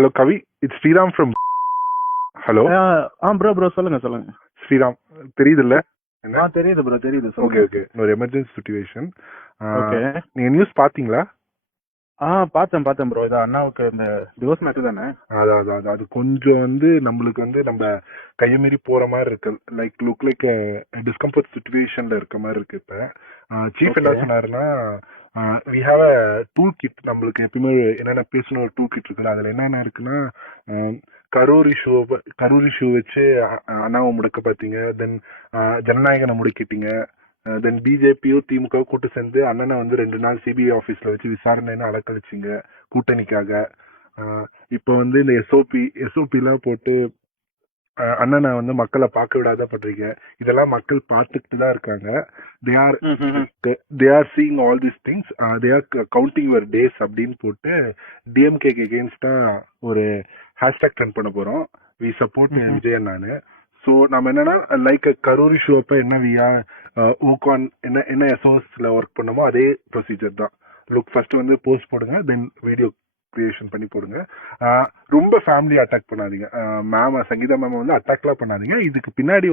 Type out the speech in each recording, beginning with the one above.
Hello Kavi, it's Sriram from. Hello bro சொல்லுங்க. ஸ்ரீராம் தெரியுதுல்ல? தெரியுது ப்ரோ, தெரியுது. ஓகே ஓகே, ஒரு எமர்ஜென்சி சிச்சுவேஷன். ஓகே. நீங்க நியூஸ் பாத்தீங்களா? பார்த்தேன் ப்ரோ. இது அண்ணாவுக்கு இந்த டிவோர்ஸ் மேட்ச் தானே? அதான் அது கொஞ்சம் நம்மளுக்கு நம்ம கையை மீறி போற மாதிரி இருக்கு. லுக் லைக் டிஸ்கம்ஃபர்ட் சிச்சுவேஷன்ல இருக்க மாதிரி இருக்கு. இப்ப சீஃப் என்ன சொன்னாருன்னா, we have a tool kit. நம்மளுக்கு எப்பயுமே என்னென்ன பேசணும் ஒரு டூல் கிட் இருக்குல்ல, அதுல என்னென்ன இருக்குன்னா, கரூர் இஷ்யூ வச்சு அண்ணாவை முடக்க பாத்தீங்க, தென் ஜனநாயகனை முடக்கிட்டீங்க, தென் பிஜேபியோ திமுக கூட்டு சேர்ந்து அண்ணனை 2 நாள் சிபிஐ ஆபீஸ்ல வச்சு விசாரணைன்னு அலக்கழிச்சிங்க கூட்டணிக்காக. இப்ப இந்த எஸ்ஓபி எல்லாம் போட்டு அண்ணனை மக்களை பார்க்க விடாத பண்றீங்க. இதெல்லாம் மக்கள் பார்த்துட்டு தான் இருக்காங்க. they are seeing all these things, they are counting your days அப்படின்னு போட்டு டிஎம்கே அகேன்ஸ்டா ஒரு ஹேஷ்டாக் ட்ரெண்ட் பண்ண போறோம். we support விஜய் அண்ணான்னு. ஸோ நம்ம என்னன்னா, லைக் கரூர் இஷ்யூ அப்ப என்ன ஊகான் என்ன எஸ்ஓஎஸ்ல ஒர்க் பண்ணமோ அதே ப்ரொசீஜர் தான். லுக் ஃபர்ஸ்ட் போஸ்ட் போடுங்க, தென் வீடியோ கிரியேஷன் பண்ணி போடுங்க. ரொம்ப ஃபேமிலி அட்டாக் பண்ணாதீங்க. சங்கீதா மேம் அட்டாக்லாம் பண்ணாதீங்க. இதுக்கு பின்னாடி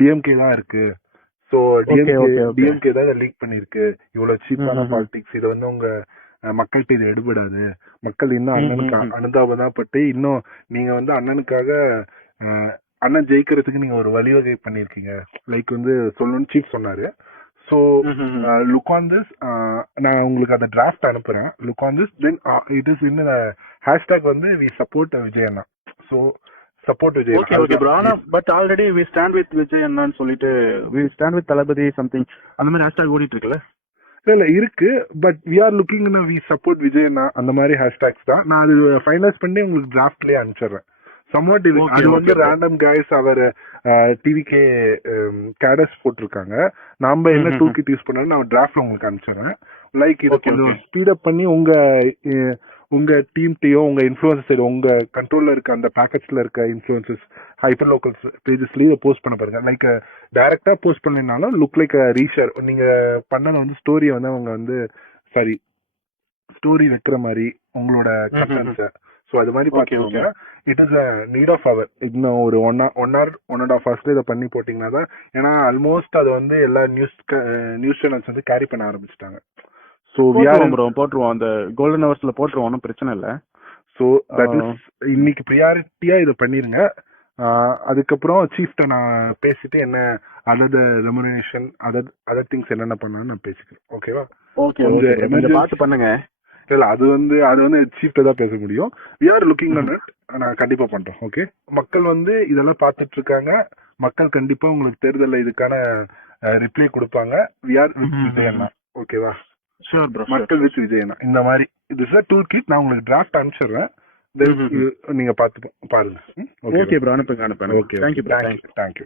டிஎம்கே தான் இருக்கு. ஸோ டிஎம்கே தான் லீக் பண்ணிருக்கு. இவ்வளவு சீப்பான பாலிடிக்ஸ். இதை உங்க மக்கள்கிட்ட இது எடுபடாது. மக்கள் இன்னும் அண்ணனுக்கு அனுதாபம் பட்டு இன்னும் நீங்க அண்ணனுக்காக அண்ணன் ஜெயிக்கிறதுக்கு நீங்க ஒரு வழிவகை பண்ணிருக்கீங்க. லைக் சொல்லணும்னு சீஃப் சொன்னாரு. So look on this. நான் உங்களுக்கு அந்த டிராஃப்ட் அனுப்புறேன். Look on this, then it is in hashtag we support Vijay அண்ணா. So support Vijay. Okay bro. ஆனா but already we stand with Vijay அண்ணான்னு சொல்லிட்டு we stand with Thalapathy something அந்த மாதிரி ஹேஷ்டாக் ஓடிட்டு இருக்குல்ல? இல்ல இருக்கு. But we are looking we support Vijay அண்ணா அந்த மாதிரி ஹேஷ்டாக்ஸ் தான். நான் அது ஃபைனலைஸ் பண்ணி உங்களுக்கு டிராஃப்ட்லயே அனுப்பிச்சிடுறேன். சம்வாட் அது ரேண்டம் கைஸ் அவர் டிவிகே கேடர்ஸ் போட்டிருக்காங்க. நாம என்ன டூல் கிட் யூஸ் பண்ணாலும் நான் டிராஃப்ட்ல உங்களுக்கு அனுப்பிச்சிடுறேன். லைக் இதை கொஞ்சம் ஸ்பீட் அப் பண்ணி உங்க டீம்டையோ உங்க இன்ஃபுளுசஸ் உங்க கண்ட்ரோல்ல இருக்க அந்த பேக்கெட்ஸ்ல இருக்க இன்ஃபுளுசஸ் ஹைப்பர் லோக்கல் பேஜஸ்லயே போஸ்ட் பண்ண பாருங்க. லைக் டைரக்டா போஸ்ட் பண்ணனாலும் லுக் லைக் ரீஷேர். நீங்க பண்ணது ஸ்டோரியை அவங்க சாரி ஸ்டோரி வைக்கிற மாதிரி உங்களோட கண்டென்ட்ஸ். ஸோ அது மாதிரி பாத்தீங்க. It is a need of hour. இன்னும் ஒரு 1 hour 1.5 hours இதை பண்ணி போட்டீங்கன்னா தான். ஏன்னா ஆல்மோஸ்ட் அது எல்லா நியூஸ் சேனல்ஸ் கேரி பண்ண ஆரம்பிச்சிட்டாங்க. ஸோ போட்டுருவோம், அந்த கோல்டன் ஹவர்ஸ்ல போட்டுருவோம், ஒன்றும் பிரச்சனை இல்லை. ஸோ தட் இஸ் இன்னைக்கு ப்ரியாரிட்டியா இதை பண்ணிருங்க. அதுக்கப்புறம் சீஃப்ட நான் பேசிட்டு என்ன அதர் ரெமுனரேஷன் அதர் திங்ஸ் என்னென்ன பண்ணான்னு நான் பேசிக்கிறேன். ஓகேவா? பார்த்து பண்ணுங்க. இல்ல அது சீஃப்ட தான் பேச முடியும். we are looking on it. நான் கண்டிப்பா பண்றோம். ஓகே, மக்கள் இதெல்லாம் பாத்துட்டு இருக்காங்க. மக்கள் கண்டிப்பா உங்களுக்கு தேர்தல்ல இதுக்கான ரிப்ளை கொடுப்பாங்க. we are with விஜய் அண்ணா. ஓகேவா? Sure bro. மக்கள் வித் விஜய் அண்ணா இந்த மாதிரி இது டூல் கிட். நான் உங்களுக்கு டிராஃப்ட் அனுப்பிச்சிடுறேன். நீங்க பாருங்க. ஓகே ப்ரோ, அனுப்புங்க. Okay, thank you.